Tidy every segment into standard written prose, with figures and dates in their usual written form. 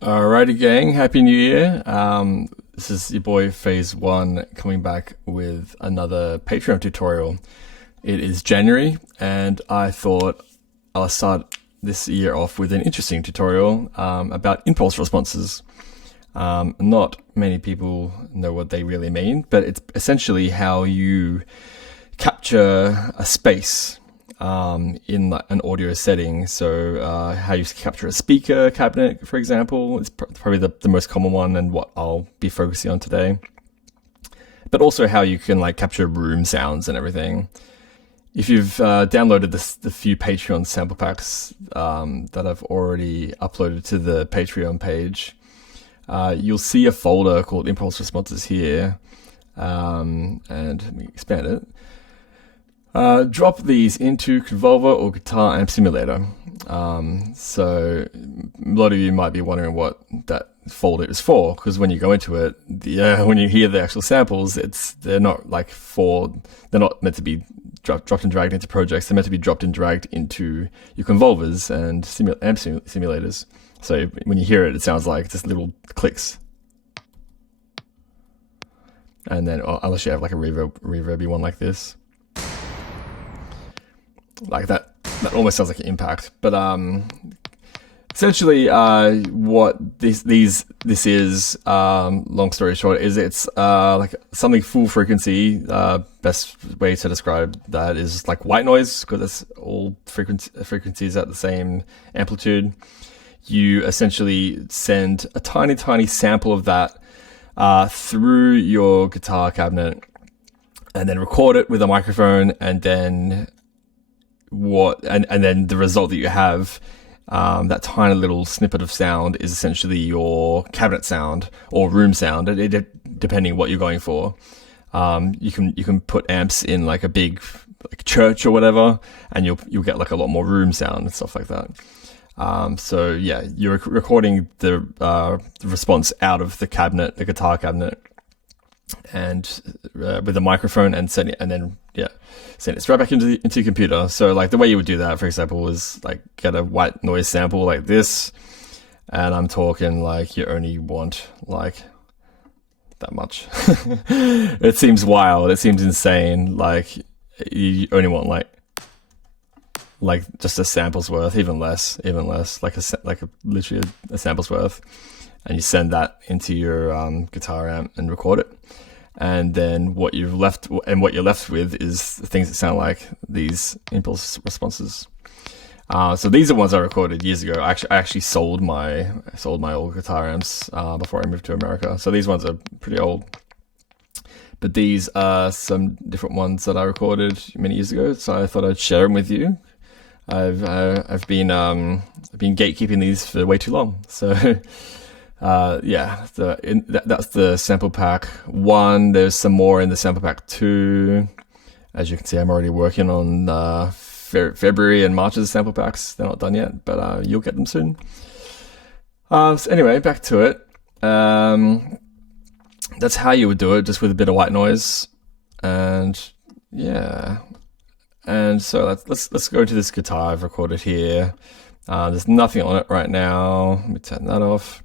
Alrighty, gang. Happy New Year. This is your boy PhaseOne coming back with another Patreon tutorial. It is January, and I thought I'll start this year off with an interesting tutorial about impulse responses. Not many people know what they really mean, but it's essentially how you capture a space in an audio setting. So how you capture a speaker cabinet, for example, is probably the most common one and what I'll be focusing on today. But also how you can capture room sounds and everything. If you've downloaded the few Patreon sample packs that I've already uploaded to the Patreon page, you'll see a folder called Impulse Responses here. And let me expand it. Drop these into Convolver or Guitar Amp Simulator. So a lot of you might be wondering what that folder is for, because when you go into it, when you hear the actual samples, they're not meant to be dropped and dragged into projects. They're meant to be dropped and dragged into your Convolvers and amp simulators. So when you hear it, it sounds like just little clicks. And then unless you have like a reverby one like this. Like that almost sounds like an impact. But essentially what this is, long story short, is it's like something full frequency. Best way to describe that is like white noise, because it's all frequencies at the same amplitude. You essentially send a tiny sample of that through your guitar cabinet and then record it with a microphone, and then and then the result that you have, that tiny little snippet of sound, is essentially your cabinet sound or room sound, depending what you're going for. You can put amps in like a big church or whatever, and you'll get like a lot more room sound and stuff like that. So yeah, you're recording the response out of the guitar cabinet, and with a microphone, and send it straight back into your computer. So like the way you would do that, for example, is like get a white noise sample like this, and I'm talking like you only want like that much. It seems wild. It seems insane. Like you only want like just a sample's worth, even less, like literally a sample's worth, and you send that into your guitar amp and record it. And then what you're left with is things that sound like these impulse responses. So these are ones I recorded years ago. I actually sold my old guitar amps before I moved to America. So these ones are pretty old. But these are some different ones that I recorded many years ago. So I thought I'd share them with you. I've been gatekeeping these for way too long. So. That's the sample pack 1. There's some more in the sample pack 2. As you can see, I'm already working on February and March's sample packs. They're not done yet, but you'll get them soon. So anyway, back to it. That's how you would do it, just with a bit of white noise. And yeah, and so let's go to this guitar I've recorded here. There's nothing on it right now. Let me turn that off.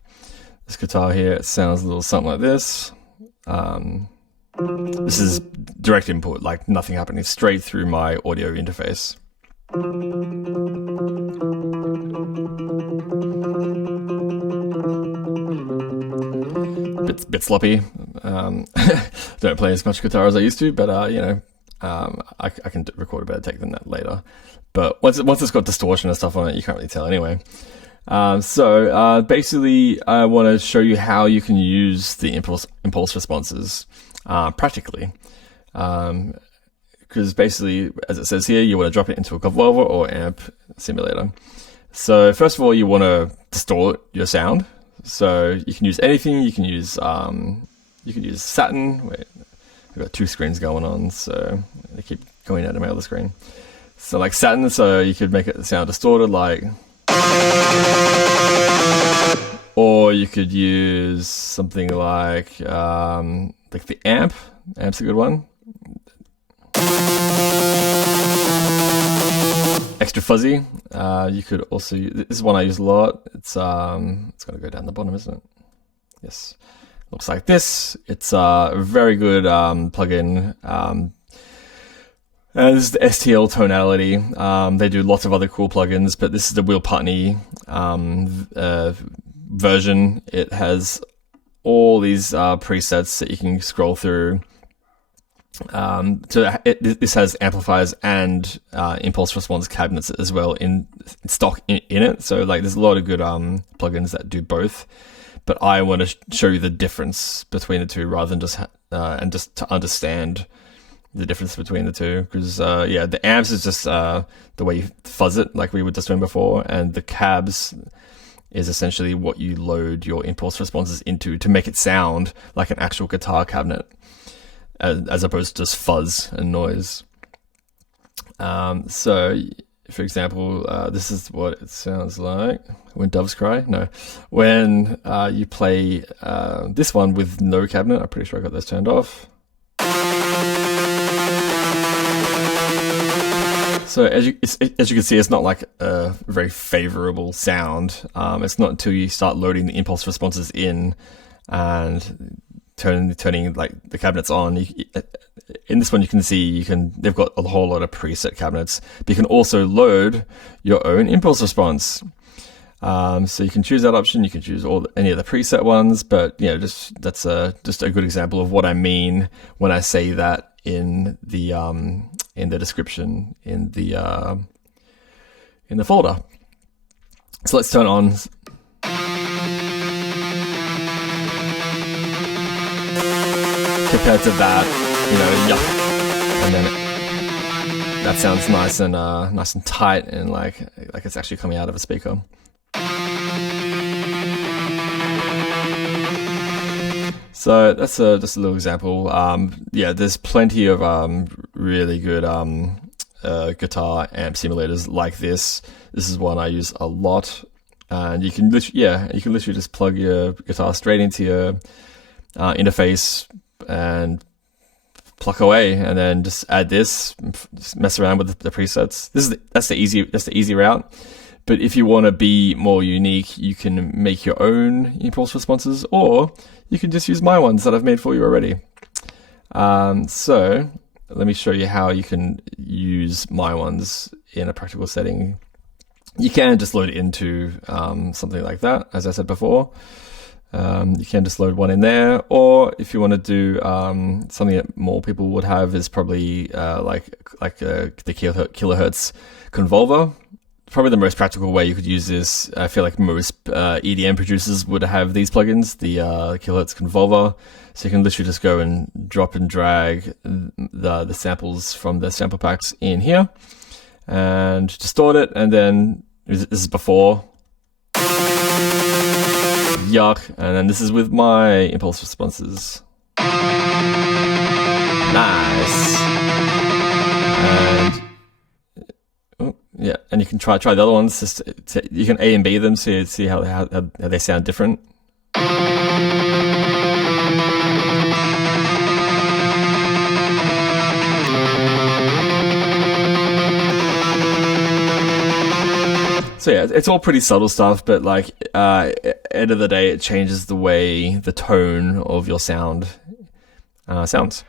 This guitar here, it sounds a little something like this. This is direct input, like nothing happening, straight through my audio interface. Bit sloppy. Don't play as much guitar as I used to, but I can record a better take than that later. But once it's got distortion and stuff on it, you can't really tell anyway. So basically, I want to show you how you can use the impulse responses practically. Because basically, as it says here, you want to drop it into a Convolver or amp simulator. So first of all, you want to distort your sound. So you can use anything. You can use Satin. Wait, I've got 2 screens going on, so they keep going out of my other screen. So like Satin, so you could make it sound distorted, like. Or you could use something like the amp. Amp's a good one. extra fuzzy. You could also this is one I use a lot. It's going to go down the bottom, isn't it? Yes, looks like this. It's a very good plugin. This is the STL tonality. They do lots of other cool plugins, but this is the Will Putney version. It has all these presets that you can scroll through. This has amplifiers and impulse response cabinets as well in stock in it. So like, there's a lot of good plugins that do both. But I want to show you the difference between the two rather than just to understand the difference between the two, because yeah, the amps is just the way you fuzz it, like we were just doing before, and the cabs is essentially what you load your impulse responses into to make it sound like an actual guitar cabinet, as opposed to just fuzz and noise. So, for example, this is what it sounds like when doves cry. No, when you play this one with no cabinet. I'm pretty sure I got those turned off. So as you can see, it's not like a very favorable sound. It's not until you start loading the impulse responses in and turning like the cabinets on. In this one, you can see they've got a whole lot of preset cabinets, but you can also load your own impulse response. So you can choose that option. You can choose any of the preset ones, but you know, that's just a good example of what I mean when I say that in the description in the folder. So let's turn on. Compared to that, you know, yuck, and then that sounds nice and tight and like it's actually coming out of a speaker. So that's just a little example. Yeah, there's plenty of really good guitar amp simulators like this. This is one I use a lot, and you can literally just plug your guitar straight into your interface and pluck away, and then just add this, just mess around with the presets. That's the easy route. But if you want to be more unique, you can make your own impulse responses, or you can just use my ones that I've made for you already. So let me show you how you can use my ones in a practical setting. You can just load it into something like that, as I said before. You can just load one in there, or if you want to do something that more people would have is probably like the kilohertz convolver. Probably the most practical way you could use this. I feel like most EDM producers would have these plugins, the kilohertz convolver. So you can literally just go and drop and drag the samples from the sample packs in here and distort it. And then this is before. Yuck. And then this is with my impulse responses. Nice. And yeah, and you can try the other ones. You can A and B them, see how they sound different. So yeah, it's all pretty subtle stuff, but like end of the day, it changes the way the tone of your sound sounds.